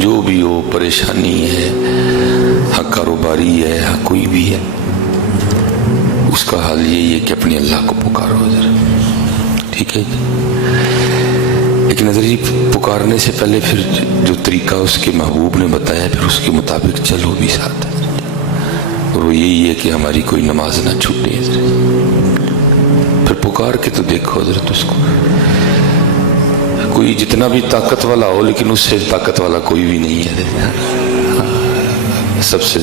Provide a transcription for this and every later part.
جو بھی ہو، پریشانی ہے، ہاں کاروباری ہے، ہاں کوئی بھی ہے، اس کا حال یہی ہے کہ اپنے اللہ کو پکارو ذرا، ٹھیک ہے؟ لیکن حضرت جی پکارنے سے پہلے پھر جو طریقہ اس کے محبوب نے بتایا پھر اس کے مطابق چلو بھی ساتھ، اور وہ یہی ہے کہ ہماری کوئی نماز نہ چھوٹے حضرت۔ پھر پکار کے تو دیکھو حضرت اس کو، کوئی جتنا بھی طاقت والا ہو لیکن اس سے طاقت والا کوئی بھی نہیں ہے، سب سے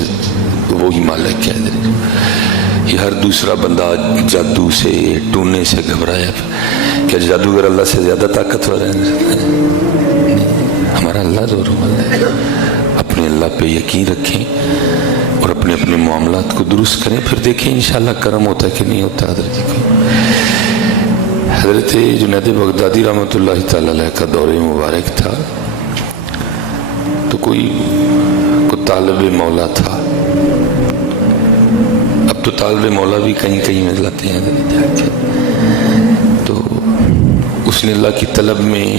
وہی مالک ہے حضرت۔ یہ ہر دوسرا بندہ جادو سے، ٹونے سے گھبرایا، کیا جادوگر اللہ سے زیادہ طاقتور ہے؟ ہمارا اللہ زور والا ہے۔ اپنے اللہ پہ یقین رکھیں اور اپنے اپنے معاملات کو درست کریں، پھر دیکھیں انشاءاللہ کرم ہوتا ہے کہ نہیں ہوتا حضرت جی کو۔ حضرت جنید بغدادی رحمۃ اللہ تعالی علیہ کا دور مبارک تھا، تو کوئی طالب مولا تھا۔ اب تو طالب مولا بھی کہیں کہیں مل جاتے ہیں، تو اس نے اللہ کی طلب میں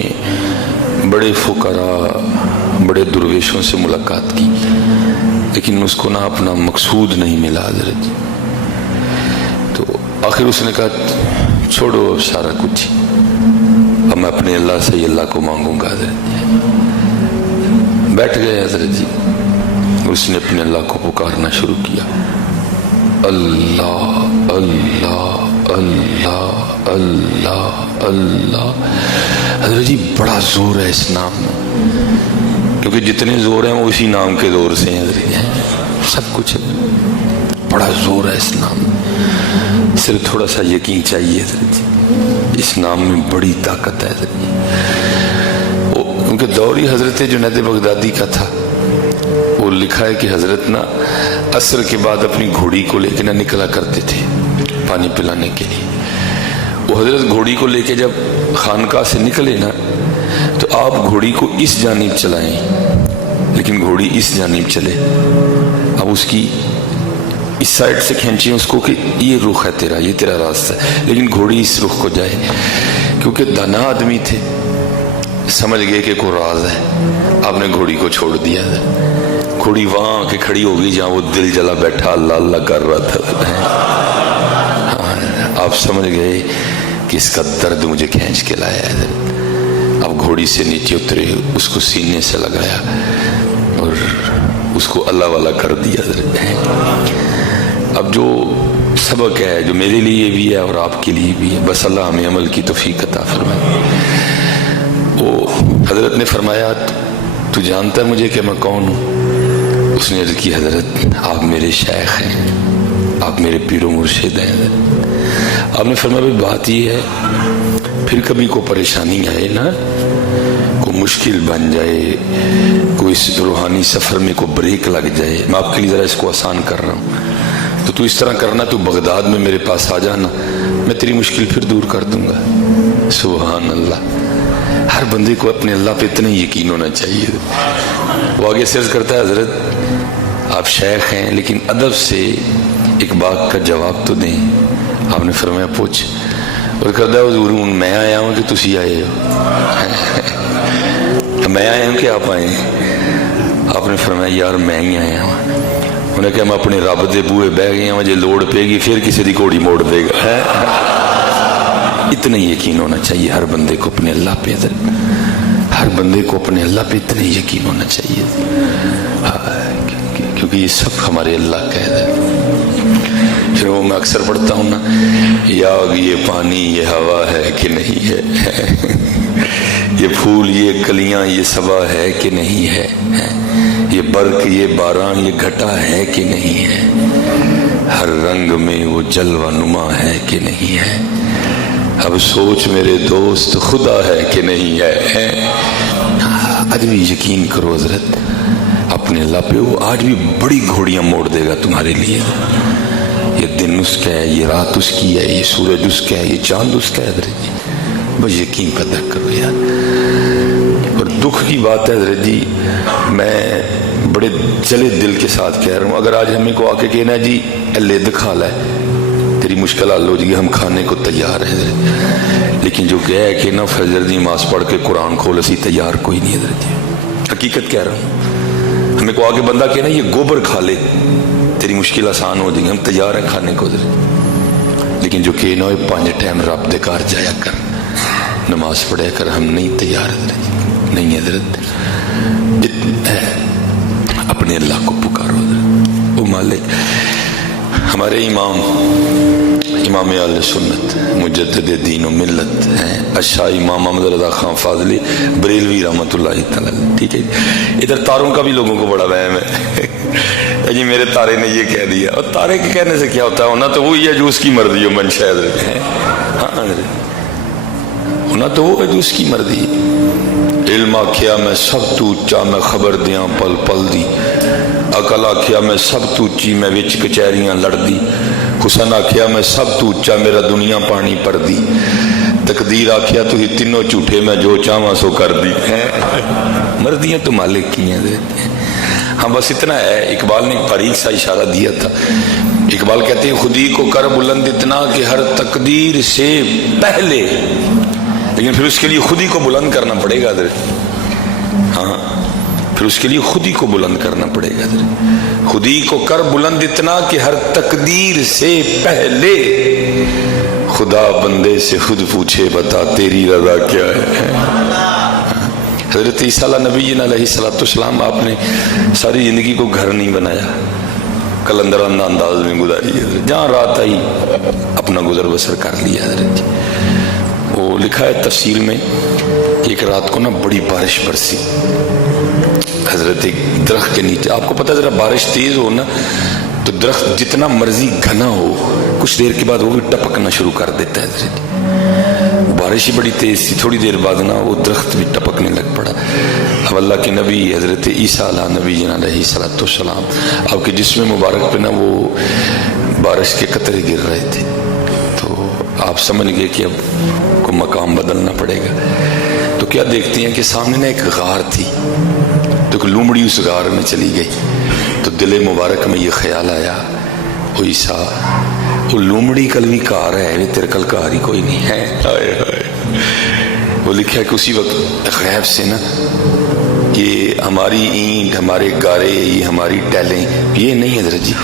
بڑے فقراء، بڑے درویشوں سے ملاقات کی، لیکن اس کو نہ اپنا مقصود نہیں ملا حضرت۔ تو آخر اس نے کہا چھوڑو سارا کچھ، اب میں اپنے اللہ سے ہی اللہ کو مانگوں گا حضرت۔ بیٹھ گئے حضرت جی، اس نے اپنے اللہ کو پکارنا شروع کیا، اللہ اللہ اللہ اللہ اللہ۔ حضرت جی بڑا زور ہے اس نام میں، کیونکہ جتنے زور ہیں وہ اسی نام کے زور سے ہیں حضرت جی، سب کچھ ہے، بڑا زور ہے اس نام میں، صرف تھوڑا سا یقین چاہیے حضرت جی، اس نام میں بڑی طاقت ہے حضرت جی۔ کیونکہ دور ہی حضرت جنید بغدادی کا تھا، وہ لکھا ہے کہ حضرت نا عصر کے بعد اپنی گھوڑی کو لے کے نہ نکلا کرتے تھے پانی پلانے کے لیے۔ وہ حضرت گھوڑی کو لے کے جب خانقاہ سے نکلے نا، تو آپ گھوڑی کو اس جانب چلائیں، لیکن گھوڑی اس جانب چلے، اب اس کی اس سائڈ سے کھینچیں اس کو کہ یہ رخ ہے تیرا، یہ تیرا راستہ ہے، لیکن گھوڑی اس رخ کو جائے، کیونکہ دانا آدمی تھے، سمجھ گئے کہ کوئی راز ہے، آپ نے گھوڑی کو چھوڑ دیا، گھوڑی وہاں کے کھڑی ہو گئی جہاں وہ دل جلا بیٹھا اللہ اللہ کر رہا تھا۔ آپ سمجھ گئے کہ اس کا درد مجھے کھینچ کے لایا ہے۔ اب گھوڑی سے نیچے اترے، اس کو سینے سے لگایا اور اس کو اللہ والا کر دیا۔ اب جو سبق ہے جو میرے لیے بھی ہے اور آپ کے لیے بھی ہے، بس اللہ ہمیں عمل کی توفیق عطا فرمائے۔ وہ حضرت نے فرمایا تو جانتا ہے مجھے کہ میں کون ہوں؟ اس نے عرض کی حضرت آپ میرے شیخ ہیں، آپ میرے پیر و مرشد ہیں۔ آپ نے فرمایا بھائی بات یہ ہے، پھر کبھی کوئی پریشانی آئے نا، کوئی مشکل بن جائے، کوئی اس روحانی سفر میں کوئی بریک لگ جائے، میں آپ کے لیے ذرا اس کو آسان کر رہا ہوں، تو اس طرح کرنا، تو بغداد میں میرے پاس آ جانا، میں تیری مشکل پھر دور کر دوں گا۔ سبحان اللہ۔ ہر بندے کو اپنے اللہ پہ اتنا یقین ہونا چاہیے۔ وہ آگے سرچ کرتا ہے حضرت آپ شیخ ہیں لیکن ادب سے ایک بات کا جواب تو دیں۔ آپ نے فرمایا پوچھ، اور کہتا ہے حضور میں آیا ہوں کہ تسی آئے ہو؟ میں آیا ہوں کہ آپ آئے ہیں؟ آپ نے فرمایا یار میں ہی آیا ہوں۔ انہوں نے کہا میں اپنے رب دے بوئے بہ گئے ہیں، مجھے لوڑ پے گی پھر کسی دی گھوڑی موڑ دے گا۔ اتنا یقین ہونا چاہیے ہر بندے کو اپنے اللہ پہ، ہر بندے کو اپنے اللہ پہ اتنا یقین ہونا چاہیے، کیونکہ یہ سب ہمارے اللہ کا ہے۔ پھر وہ میں اکثر پڑھتا ہوں نا، یا یہ پانی یہ ہوا ہے کہ نہیں ہے، یہ پھول یہ کلیاں یہ صبا ہے کہ نہیں ہے، یہ برق یہ باران یہ گھٹا ہے کہ نہیں ہے، ہر رنگ میں وہ جلوہ نما ہے کہ نہیں ہے، اب سوچ میرے دوست خدا ہے کہ نہیں ہے۔ آج بھی یقین کرو حضرت اپنے اللہ پہ، وہ آج بھی بڑی گھوڑیاں موڑ دے گا تمہارے لیے۔ یہ دن اس کا ہے، یہ رات اس کی ہے، یہ سورج اس کا ہے، یہ چاند اس کا ہے حضرت جی، بس یقین پیدا کرو یار۔ اور دکھ کی بات ہے حضرت جی، میں بڑے جلے دل کے ساتھ کہہ رہا ہوں، اگر آج ہمیں کو آ کے کہنا جی لے دکھا لے تیری مشکل حل ہو جائے گی، ہم کھانے کو تیار ہیں حضرت، لیکن جو کہہ کہ نا فجر دی نماز پڑھ کے قرآن کھول اسی تیار کوئی نہیں حضرت جی، حقیقت کہہ رہا ہوں. ہمیں کو آگے بندہ کہنا یہ گوبر کھا لے تیری مشکل آسان ہو جائیں گی، ہم تیار ہیں کھانے کو. لیکن جو کہ نوے 5 ٹائم رب دے کار جایا کر، نماز پڑھے کر، ہم نہیں تیار حضرت. نہیں حضرت، اپنے اللہ کو پکارو حضرت. وہ مالک ہمارے امام اہل سنت مجدد دین و ملت ہیں اشاہ امام محمد رضا خان فاضلی بریلوی رحمۃ اللہ تعالی. ٹھیک ہے. ادھر تاروں کا بھی لوگوں کو بڑا وہم ہے جی میرے تارے نے یہ کہہ دیا. اور تارے کے کہنے سے کیا ہوتا ہے؟ ہونا تو وہی ہے جو اس کی مرضی ہو. منشا حضرت ہے ہاں حضرت، ہونا تو وہ ہے جو اس کی مرضی. علم آکھیا میں سب تو اچا میں خبر دیاں پل پل دی، عقل آکھیا میں سب تو اچی میں وچ کچہریاں لڑ دی، حسن آکھیا میں سب تو اچا میرا دنیا پانی پر دی، تقدیر آکھیا تو ہی تینوں جھوٹے میں جو چاہواں سو کر دی. مرضیاں تو مالک کی ہیں. ہاں بس اتنا ہے. اقبال نے ایک باریک سا اشارہ دیا تھا. اقبال کہتے ہیں خودی کو کر بلند اتنا کہ ہر تقدیر سے پہلے، لیکن پھر اس کے لیے خود ہی کو بلند کرنا پڑے گا حضرت. ہاں پھر اس کے لیے خود ہی کو بلند کرنا پڑے گا حضرت. خود ہی کو کر بلند اتنا کہ ہر تقدیر سے پہلے خدا بندے سے خود پوچھے بتا تیری رضا کیا ہے. حضرت عیسیٰ علیہ نبی علیہ السلام آپ نے ساری زندگی کو گھر نہیں بنایا، کلندرانہ انداز میں گزاری ہے. جہاں رات آئی اپنا گزر بسر کر لیا حضرت. وہ لکھا ہے تفسیر میں کہ ایک رات کو نا بڑی بارش برسی حضرت. ایک درخت کے نیچے، آپ کو پتہ ذرا بارش تیز ہو نا تو درخت جتنا مرضی گھنا ہو کچھ دیر کے بعد وہ بھی ٹپکنا شروع کر دیتا ہے حضرت. بارش ہی بڑی تیز تھی، تھوڑی دیر بعد نا وہ درخت بھی ٹپکنے لگ پڑا. اب اللہ کے نبی حضرت عیسیٰ علیہ نبی علیہ السلام آپ کے جسم مبارک پہ نا وہ بارش کے قطرے گر رہے تھے. تو آپ سمجھ گئے کہ اب کو مقام بدلنا پڑے گا. تو کیا دیکھتے ہیں کہ سامنے نا ایک غار تھی، تو ایک لومڑی اس غار میں چلی گئی. تو دل مبارک میں یہ خیال آیا او عیسیٰ وہ لومڑی کل بھی کار ہے، تیرے کل کار ہی کوئی نہیں ہے. وہ لکھا کہ اسی وقت غیب سے نا یہ ہماری اینٹ، ہمارے گارے، یہ ہماری ٹیلیں، یہ نہیں حضرت جی،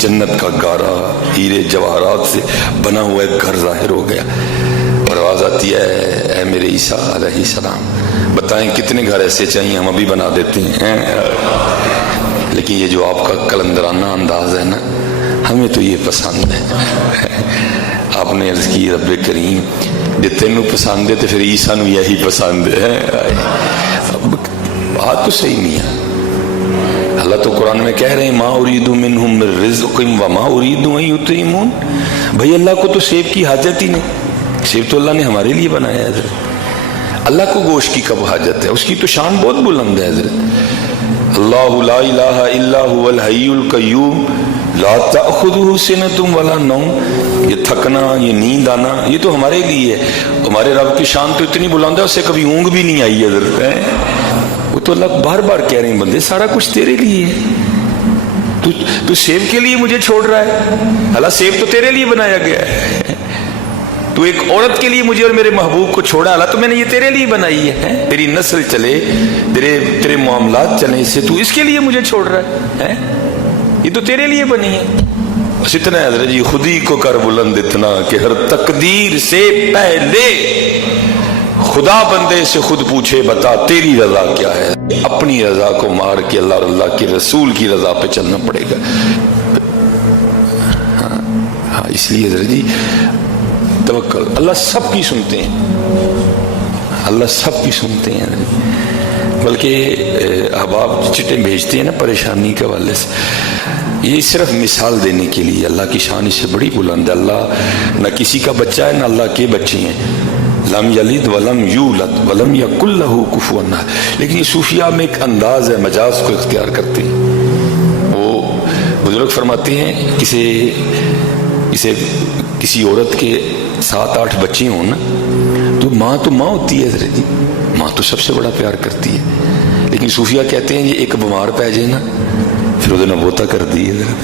جنت کا گارا ہیرے جواہرات سے بنا ہوا ایک گھر ظاہر ہو گیا. اور آواز آتی ہے اے میرے عیسیٰ علیہ السلام بتائیں کتنے گھر ایسے چاہیے، ہم ابھی بنا دیتے ہیں. لیکن یہ جو آپ کا کلندرانہ انداز ہے نا ہمیں تو یہ پسند ہے. آپ نے عرض کی رب کریم جے تینوں پسند ہے تو پھر عیسیٰ نو یہی پسند ہے. بات تو صحیح نہیں ہے. اللہ تو قرآن میں کہہ رہے ہیں ما اريد منهم من رزق وما اريد ان يطعمون. بھائی اللہ کو تو سیب کی حاجت ہی نہیں، سیب تو اللہ نے ہمارے لیے بنایا ہے حضرت. اللہ کو گوشت کی کب حاجت ہے؟ اس کی تو شان بہت بلند ہے حضرت. اللہ لا الہ الا هو الحی القیوم لا تأخذہ سنۃ ولا نوم. یہ تھکنا، یہ نیند آنا، یہ تو ہمارے لیے ہے. ہمارے رب کی شان تو اتنی بلند ہے اسے کبھی اونگ بھی نہیں آئی حضرت ہے. وہ تو اللہ بار بار کہہ رہے ہیں بندے سارا کچھ تیرے لیے ہے، تو سیب کے لیے مجھے چھوڑ رہا ہے. اللہ سیب تو تیرے لیے بنایا گیا ہے. تو ایک عورت کے لیے مجھے اور میرے محبوب کو چھوڑا اللہ، تو میں نے یہ تیرے لیے بنائی ہے. تیری نسل چلے، تیرے معاملات چلیں اس سے، تو اس کے لیے مجھے چھوڑ رہا ہے. یہ تو تیرے لیے بنی ہے. بس اتنا ہے حضرت جی، خود ہی کو کر بلند اتنا کہ ہر تقدیر سے پہلے خدا بندے سے خود پوچھے بتا تیری رضا کیا ہے. اپنی رضا کو مار کے اللہ اور اللہ کے رسول کی رضا پہ چلنا پڑے گا. ہاں اس لیے حضرت جی توکل، اللہ سب کی سنتے ہیں، اللہ سب کی سنتے ہیں. بلکہ احباب چٹیں بھیجتے ہیں نا پریشانی کے حوالے سے، یہ صرف مثال دینے کے لیے. اللہ کی شان اس سے بڑی بلند ہے. اللہ نہ کسی کا بچہ ہے نہ اللہ کے بچے ہیں. لم یلد ولم یولد ولم یکن لہ کفوا احد. لیکن یہ صوفیہ میں ایک انداز ہے، مجاز کو اختیار کرتے ہیں. وہ بزرگ فرماتے ہیں کسی عورت کے 7-8 بچے ہوں نا تو ماں ہوتی ہے حضرت جی، ماں تو سب سے بڑا پیار کرتی ہے. لیکن صوفیہ کہتے ہیں یہ ایک بیمار پہ جائے نا پھر وہ بوتا کر دی حضرت.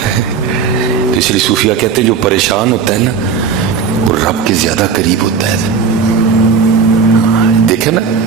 تو اس لیے صوفیہ کہتے ہیں جو پریشان ہوتا ہے نا وہ رب کے زیادہ قریب ہوتا ہے. دیکھیں نا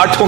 8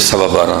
12:15।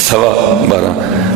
12:15,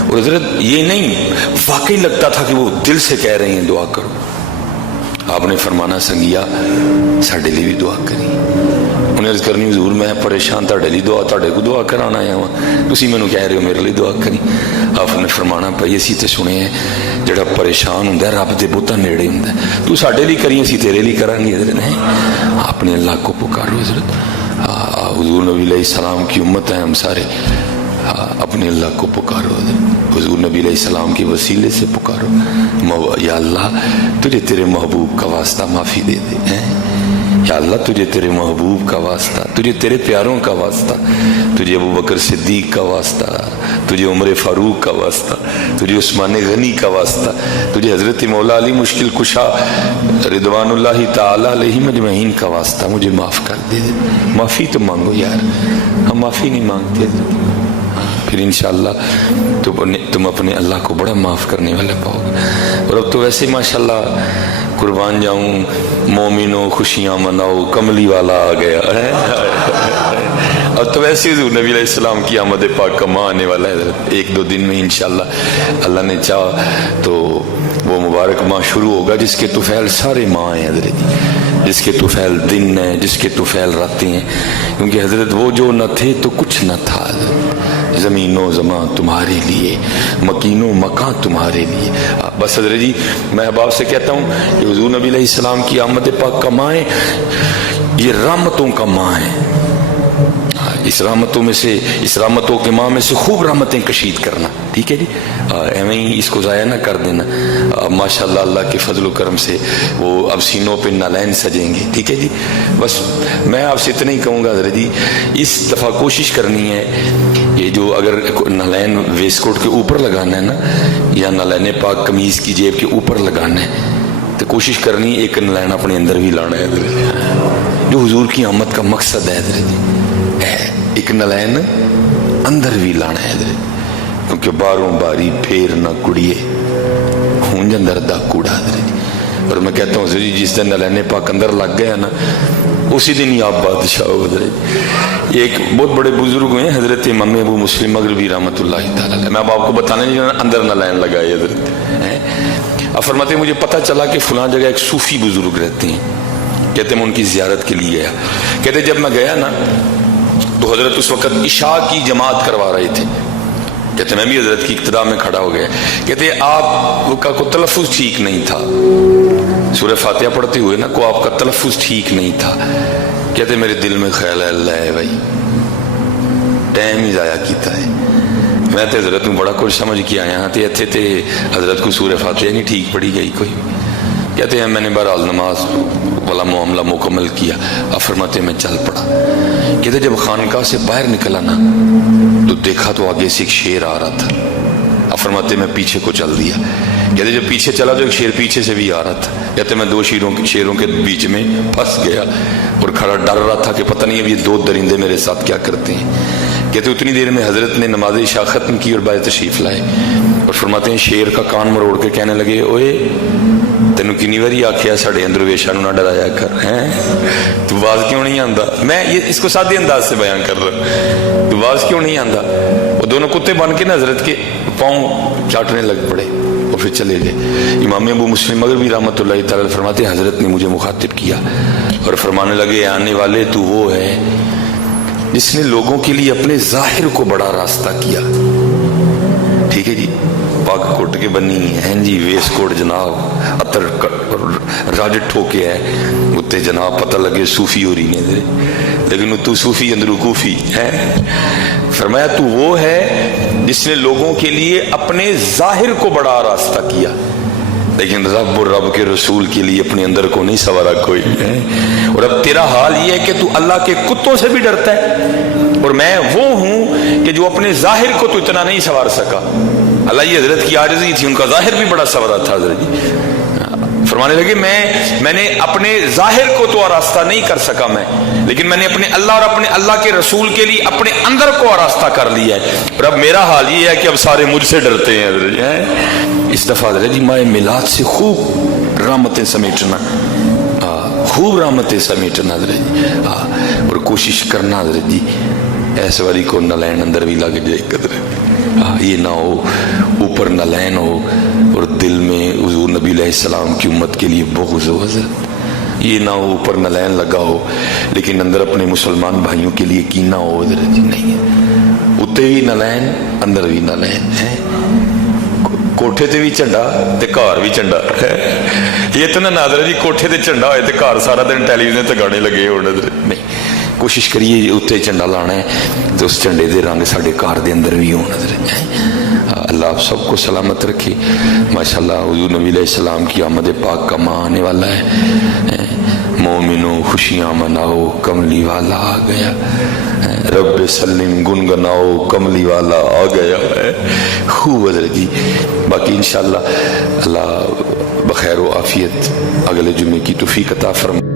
اور حضرت یہ نہیں واقعی لگتا تھا کہ وہ دل سے کہہ رہے ہیں دعا کرو. آپ نے فرمانا سنگیا ساڈے لیے بھی دعا کری. انہیں عرض کرنی حضور میں پریشان تہاڈے لیے دعا تہاڈے کو دعا کرانا آیا ہاں, تسی مینوں کہہ رہے ہو میرے لیے دعا کری. آپ نے فرمانا بھائی اسی تے سنے ہیں جڑا پریشان ہوندا ہے رب دے بہتا نیڑے ہوندا ہے, تو ساڈے لیے کری اسی تیرے لیے کریں گے. حضرت ہے اپنے اللہ کو پکارو. حضرت حضور نبی علیہ السلام کی امت ہیں ہم سارے, اپنے اللہ کو پکارو. حضور نبی علیہ السلام کے وسیلے سے پکارو, یا اللہ تجھے تیرے محبوب کا واسطہ معافی دے دے. یا اللہ تجھے تیرے محبوب کا واسطہ, تجھے تیرے پیاروں کا واسطہ, تجھے ابو بکر صدیق کا واسطہ, تجھے عمر فاروق کا واسطہ, تجھے عثمان غنی کا واسطہ, تجھے حضرت مولا علی مشکل کشا رضوان اللہ تعالی علیہ مجمعین کا واسطہ مجھے معاف کر دے. معافی تو مانگو یار, ہم معافی نہیں مانگتے. پھر انشاءاللہ تم اپنے اللہ کو بڑا معاف کرنے والے پاؤ گے. اور اب تو ویسے ماشاءاللہ قربان جاؤں, مومنوں خوشیاں مناؤ, کملی والا آ گیا ہے. اب تو ویسے حضور نبی علیہ السلام کی آمد پاک کا ماہ آنے والا ہے. ایک دو دن میں انشاءاللہ اللہ نے چاہا تو وہ مبارک ماہ شروع ہوگا جس کے طفیل سارے ماہ ہیں حضرت, جس کے طفیل دن ہیں, جس کے طفیل راتیں ہیں. کیونکہ حضرت وہ جو نہ تھے تو کچھ نہ تھا. زمین و زمان تمہارے لیے, مکین و مکان تمہارے لیے. بس حضرت جی میں احباب سے کہتا ہوں کہ حضور نبی علیہ السلام کی آمد پاک کا ماہ ہے, یہ رحمتوں کا ماہ ہے. اس رحمتوں میں سے, اس رحمتوں کے ماہ میں سے خوب رحمتیں کشید کرنا, ٹھیک ہے جی. ایویں ہی اس کو ضائع نہ کر دینا. ماشاءاللہ اللہ کے فضل و کرم سے وہ اب سینوں پہ نالین سجیں گے, ٹھیک ہے جی. بس میں آپ سے اتنا ہی کہوں گا حضرت جی, اس دفعہ کوشش کرنی ہے یہ جو اگر نالین ویسٹ کوٹ کے اوپر لگانا ہے نا, یا نالین پاک قمیض کی جیب کے اوپر لگانا ہے, تو کوشش کرنی ایک نالین اپنے اندر بھی لانا ہے حضرت, جو حضور کی آمد کا مقصد ہے حضرت جی. ایک نالین اندر بھی لانا ہے حضرت, کیونکہ باروں باری پھیر نہ کڑیے ہوں اندر دا کوڑا حضرت. اور میں کہتا ہوں حضرت جی جس دن نالین پاک اندر لگ گیا نا اسی دن ہی آپ بادشاہ ہو حضرت. یہ ایک بہت بڑے بزرگ ہوئے ہیں حضرت امام ابو مسلم مغربی رحمۃ اللہ تعالی. میں اب آپ کو بتانے جو اندر نالین لگائے حضرت. اب فرماتے ہیں مجھے پتہ چلا کہ فلاں جگہ ایک صوفی بزرگ رہتے ہیں, کہتے ہیں میں ان کی زیارت کے لیے گیا. کہتے جب میں گیا نا تو حضرت اس وقت عشاء کی جماعت کروا رہے تھے. کہتے میں بھی حضرت کی ابتدا میں کھڑا ہو گیا. کہتے آپ کا کوئی تلفظ ٹھیک نہیں تھا, سورہ فاتحہ پڑھتے ہوئے نا کو آپ کا تلفظ ٹھیک نہیں تھا. کہتے میرے دل میں خیال ہے اللہ ہے بھائی ٹائم ہی ضائع کیتا ہے. میں تو حضرت کو بڑا کچھ سمجھ کے آیا ہاں, اتنے تے حضرت کو سورہ فاتحہ نہیں ٹھیک پڑھی گئی کوئی. کہتے ہیں میں نے بہرحال نماز والا معاملہ مکمل کیا. اب فرماتے میں چل پڑا. کہتے جب خانقاہ سے باہر نکلا نا تو دیکھا تو آگے سے ایک شیر آ رہا تھا. اب فرماتے میں پیچھے کو چل دیا. کہتے جب پیچھے چلا تو ایک شیر پیچھے سے بھی آ رہا تھا. کہتے میں دو شیروں کے بیچ میں پھنس گیا اور کھڑا ڈر رہا تھا کہ پتہ نہیں اب یہ دو درندے میرے ساتھ کیا کرتے ہیں. کہتے اتنی دیر میں حضرت نے نماز عشاء ختم کی اور باہر تشریف لائے اور فرماتے ہیں شیر کا کان مروڑ کے کہنے لگے اوئے تینوں کنی باری آخیا ساڈے اندر ویشا نو نہ ڈرایا کر, ہیں تو باز کیوں نہیں آندا. میں یہ اس کو سادے انداز سے بیان کر رہا, تو باز کیوں نہیں آندا. وہ دونوں کتے بن کے نا حضرت کے پاؤں چاٹنے لگ پڑے اور پھر چلے گئے. امام ابو مسلم مغربی رحمۃ اللہ تعالی فرماتے ہیں حضرت نے مجھے مخاطب کیا اور فرمانے لگے آنے والے تو وہ ہے جس نے لوگوں کے لیے اپنے ظاہر کو بڑا راستہ کیا. ٹھیک ہے جی, پاک کوٹ کے بنی ہیں جی, ویس کوٹ جناب اتر راج ٹھوکے ہے اتنے جناب پتہ لگے صوفی ہو رہی نے, لیکن تو صوفی اندر کوفی ہے. فرمایا تو وہ ہے جس نے لوگوں کے لیے اپنے ظاہر کو بڑا راستہ کیا, لیکن رب اور رب کے رسول کے لیے اپنے اندر کو نہیں سنوارا کوئی ہے. اور اب تیرا حال یہ ہے کہ تو اللہ کے کتوں سے بھی ڈرتا ہے اور میں وہ ہوں کہ جو اپنے ظاہر کو تو اتنا نہیں سنوار سکا. اللہ یہ حضرت کی عاجزی تھی, ان کا ظاہر بھی بڑا سنورا تھا حضرت جی. فرمانے لگے میں نے اپنے ظاہر کو تو آراستہ نہیں کر سکا میں, لیکن میں نے اپنے اللہ اور اپنے اللہ کے رسول کے لیے اپنے اندر کو آراستہ کر لیا ہے. اور اب میرا حال یہ ہے کہ اب سارے مجھ سے ڈرتے ہیں حضرت جی. اس دفعہ حضرت جی ماہ میلاد سے خوب رحمتیں سمیٹنا, خوب رحمتیں سمیٹنا حضرت جی, اور کوشش کرنا حضرت جی ایسے والی کو نالین اندر بھی لگ جائے قدر یہ نہ ہو اوپر نہ لین ہو اور دل میں حضور نبی علیہ السلام کی امت کے لیے بغض ہو حضرت. یہ نہ ہو اوپر نہ لین لگا ہو لیکن اندر اپنے مسلمان بھائیوں کے لیے کینہ ہو حضرت جی. نہیں ہے اتنے بھی نہ لین اندر بھی نہ لین ہے. کوٹھے تے بھی جھنڈا تے گھر بھی جھنڈا ہے. یہ تو نہ نادر جی کوٹھے تے جھنڈا ہوئے تے گھر سارا دن ٹیلی ویژن تے گانے لگے ہو نظر. نہیں کوشش کریے اتنے جھنڈا لانا ہے تو اس جھنڈے دے رنگ ساڈے گھر دے اندر بھی ہو نظر. اللہ آپ سب کو سلامت رکھے. ماشاءاللہ حضور نبی علیہ السلام کی آمد پاک کا ماہ آنے والا ہے. مومنوں خوشیاں مناؤ کملی والا آ گیا. رب سلم گنگناؤ کملی والا آ گیا ہے. خوب حضرت جی. باقی انشاءاللہ اللہ بخیر و عافیت اگلے جمعے کی توفیق عطا فرمائے.